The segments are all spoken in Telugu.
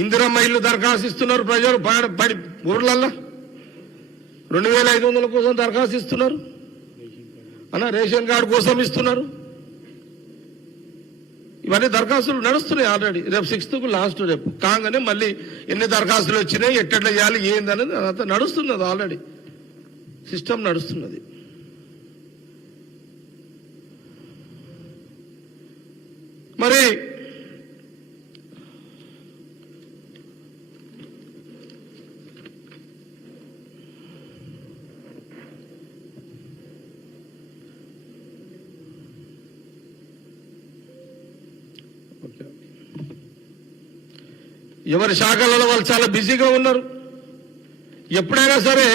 ఇందిరమ్మ ఇల్లు దరఖాస్తు ఇస్తున్నారు ప్రజలు పడి ఊర్లల్లో 2500 కోసం దరఖాస్తు ఇస్తున్నారు అన్న, రేషన్ కార్డు కోసం ఇస్తున్నారు. ఇవన్నీ దరఖాస్తులు నడుస్తున్నాయి ఆల్రెడీ. రేపు 6th లాస్ట్, రేపు కాగానే మళ్ళీ ఎన్ని దరఖాస్తులు వచ్చినాయి, ఎట్లా చేయాలి, ఏందనేది అదంతా నడుస్తున్నది. ఆల్రెడీ సిస్టమ్ నడుస్తున్నది. మరి ఎవరి శాఖలలో వాళ్ళు చాలా బిజీగా ఉన్నారు. ఎప్పుడైనా సరే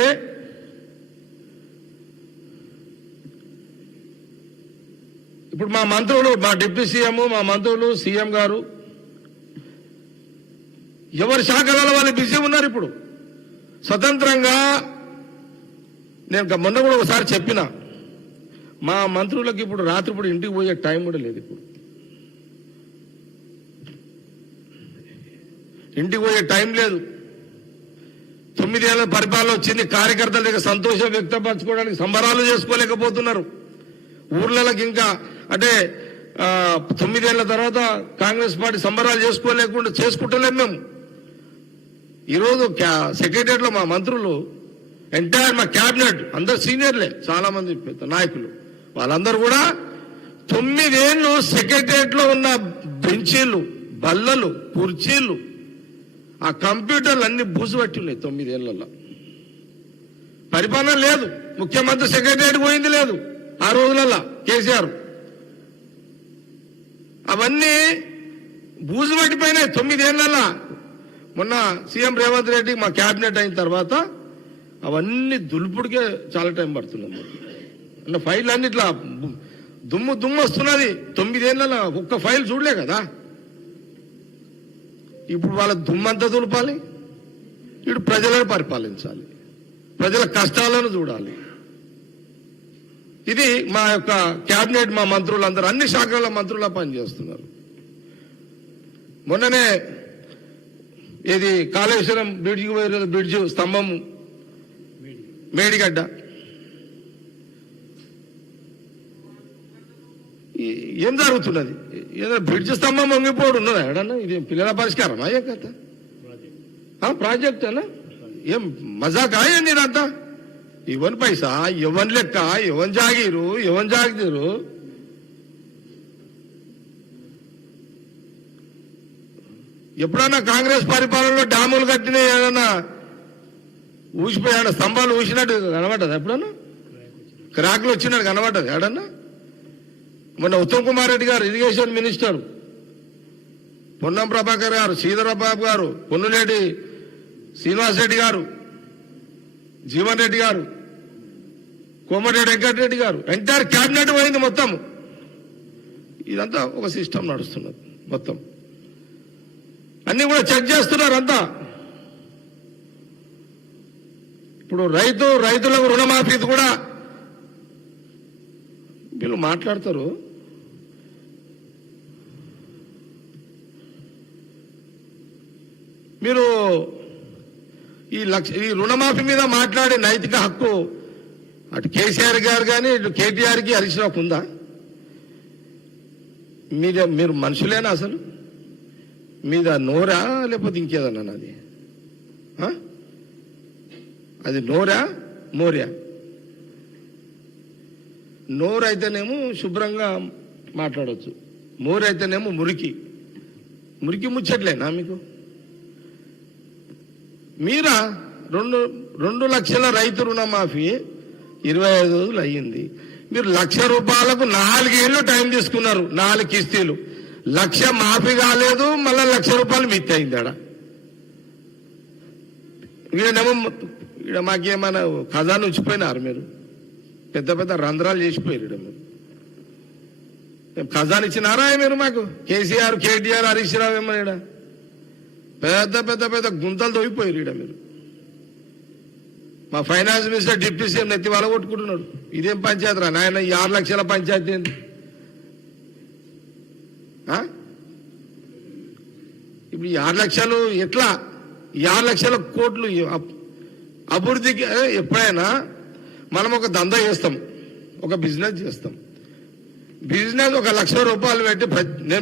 ఇప్పుడు మా మంత్రులు, మా డిప్యూటీ సీఎం, మా మంత్రులు, సీఎం గారు ఎవరి శాఖలలో వాళ్ళు బిజీ ఉన్నారు. ఇప్పుడు స్వతంత్రంగా నేను మొన్న కూడా ఒకసారి చెప్పిన, మా మంత్రులకు ఇప్పుడు రాత్రిపూట ఇంటికి పోయే టైం కూడా లేదు. ఇప్పుడు ఇంటికి పోయే టైం లేదు. 9 ఏళ్ల పరిపాలన వచ్చింది. కార్యకర్తల దగ్గర సంతోషం వ్యక్తపరచుకోవడానికి సంబరాలు చేసుకోలేకపోతున్నారు. ఊర్లకి ఇంకా అంటే 9 ఏళ్ల తర్వాత కాంగ్రెస్ పార్టీ సంబరాలు చేసుకుంటలేము మేము. ఈరోజు సెక్రటరియట్లో మా మంత్రులు, ఎంటైర్ మా క్యాబినెట్ అందరు సీనియర్లే, చాలా మంది నాయకులు, వాళ్ళందరూ కూడా 9 ఏళ్ళు సెక్రటరియట్లో ఉన్న బెంచీలు, బల్లలు, కుర్చీలు, ఆ కంప్యూటర్లు అన్ని బూజుపట్టి ఉన్నాయి. 9 ఏళ్లలో పరిపాలన లేదు. ముఖ్యమంత్రి సెక్రటరియట్ పోయింది లేదు ఆ రోజులలో కేసీఆర్. అవన్నీ బూజు పట్టిపోయినాయి 9 ఏళ్లలో. మొన్న సీఎం రేవంత్ రెడ్డి మా క్యాబినెట్ అయిన తర్వాత అవన్నీ దులుపుడికే చాలా టైం పడుతుంది. అన్న ఫైల్ అన్ని ఇట్లా దుమ్ము వస్తున్నది. 9 ఏళ్లలో ఒక్క ఫైల్ చూడలే కదా. ఇప్పుడు వాళ్ళ దుమ్మంతా దులపాలి, ఇప్పుడు ప్రజలను పరిపాలించాలి, ప్రజల కష్టాలను చూడాలి. ఇది మా యొక్క క్యాబినెట్, మా మంత్రులందరూ అన్ని శాఖల మంత్రులా పనిచేస్తున్నారు. మొన్ననే ఇది కాళేశ్వరం బ్రిడ్జికి పోయే బ్రిడ్జ్ స్తంభం మేడిగడ్డ ఏం జరుగుతున్నది? ఏదైనా బ్రిడ్జ్ స్తంభం వంగిపోవడం ఉన్నదా ఎడన్నా? ఇది పిల్లల పరిష్కారం అయ్యే కథ ప్రాజెక్ట్ అన్నా? ఏం మజాకా ఏంది ఇదంతా? ఎవరి పైసా, ఎవరి లెక్క, ఎవరి జాగీరు, ఎవరి జాగీరు? ఎప్పుడన్నా కాంగ్రెస్ పరిపాలనలో డ్యాములు కట్టిన ఏదన్నా ఊసిపోయాడు, స్తంభాలు ఊసినట్టు కనబడ్డది? ఎప్పుడన్నా క్రాక్లు వచ్చినట్టు కనబడ్డది ఏడన్నా? మొన్న ఉత్తమ్ కుమార్ రెడ్డి గారు, ఇరిగేషన్ మినిస్టర్, పొన్నం ప్రభాకర్ గారు, శ్రీధరబాబు గారు, పొన్నులేటి శ్రీనివాస్ రెడ్డి గారు, జీవన్ రెడ్డి గారు, కోమటిరెడ్డి వెంకటరెడ్డి గారు, ఎంటైర్ క్యాబినెట్ పోయింది మొత్తం. ఇదంతా ఒక సిస్టమ్ నడుస్తున్నది. మొత్తం అన్ని కూడా చెక్ చేస్తున్నారు అంతా. ఇప్పుడు రైతులకు రుణమాఫీ కూడా వీళ్ళు మాట్లాడతారు. మీరు ఈ రుణమాఫీ మీద మాట్లాడే నైతిక హక్కు అటు కేసీఆర్ గారు కానీ ఇటు కేటీఆర్కి హరీష్ రావుకు ఉందా? మీరు మనుషులేనా అసలు? మీద నోరా లేకపోతే ఇంకేదన్నా? అది నోరా మోర్యా? నోరు అయితేనేమో శుభ్రంగా మాట్లాడవచ్చు, మోరు అయితేనేమో మురికి ముచ్చట్లేనా మీకు? మీరా 2 లక్షల రైతు రుణమాఫీ 25 రోజులు అయ్యింది. మీరు 1,00,000 రూపాయలకు 4 ఏళ్ళు టైం తీసుకున్నారు. 4 కిస్తీలు, 1,00,000 మాఫీ కాలేదు, మళ్ళీ 1,00,000 రూపాయలు మిత్తి అయింది. ఈడనేమో ఈడ మాకేమైనా ఖజానా ఉంచిపోయినారు మీరు? పెద్ద పెద్ద రంధ్రాలు చేసిపోయారు. మీరు ఖజానా ఇచ్చినారా మీరు మాకు? కేసీఆర్, కేటీఆర్, హరీష్ రావు ఏమన్నా పెద్ద గుంతలు తవ్విపోయారు ఈడ మీరు. మా ఫైనాన్స్ మినిస్టర్, డిప్యూటీ సీఎం నెత్తి వాళ్ళ కొట్టుకుంటున్నాడు. ఇదేం పంచాయతీ రా నాయన? ఈ 6 లక్షల పంచాయతీ ఏంది? ఇప్పుడు 6 లక్షలు ఎట్లా 6 లక్షల కోట్లు అభివృద్ధికి ఎప్పుడైనా మనం ఒక దందా చేస్తాం, ఒక బిజినెస్ చేస్తాం. బిజినెస్ 1 లక్ష రూపాయలు పెట్టి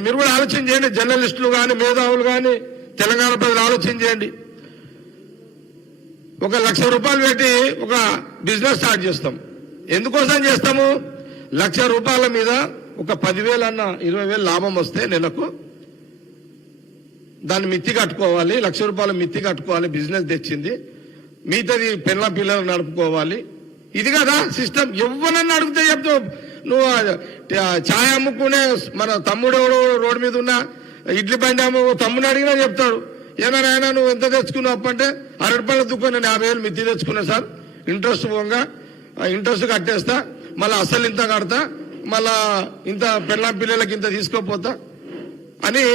మీరు కూడా ఆలోచన చేయండి, జర్నలిస్టులు కానీ మేధావులు కానీ తెలంగాణ ప్రజలు ఆలోచన చేయండి. 1 లక్ష రూపాయలు పెట్టి ఒక బిజినెస్ స్టార్ట్ చేస్తాం. ఎందుకోసం చేస్తాము? 1 లక్ష రూపాయల మీద ఒక 10,000 అన్న 20,000 లాభం వస్తే నెలకు దాన్ని మిత్తి కట్టుకోవాలి, 1 లక్ష రూపాయల మిత్తి కట్టుకోవాలి. బిజినెస్ తెచ్చింది మిగతాది పిల్లలు నడుపుకోవాలి. ఇది కదా సిస్టమ్. ఎవరన్నా అడిగితే చెప్తావు నువ్వు. ఛాయ్ అమ్ముకునే మన తమ్ముడు రోడ్డు మీద ఉన్న ఇడ్లీ బండి తమ్ముడు అడిగినా చెప్తాడు, ఏమైనా నువ్వు ఎంత తెచ్చుకున్నావు అప్పంటే 60 రూపాయల దుకాణం 50,000 మిత్తి తెచ్చుకున్నా సార్, ఇంట్రెస్ట్ పోగా ఇంట్రెస్ట్ కట్టేస్తా, మళ్ళీ అసలు ఇంత కడతా, మళ్ళా ఇంత పిల్లలకి ఇంత తీసుకోపోతా అని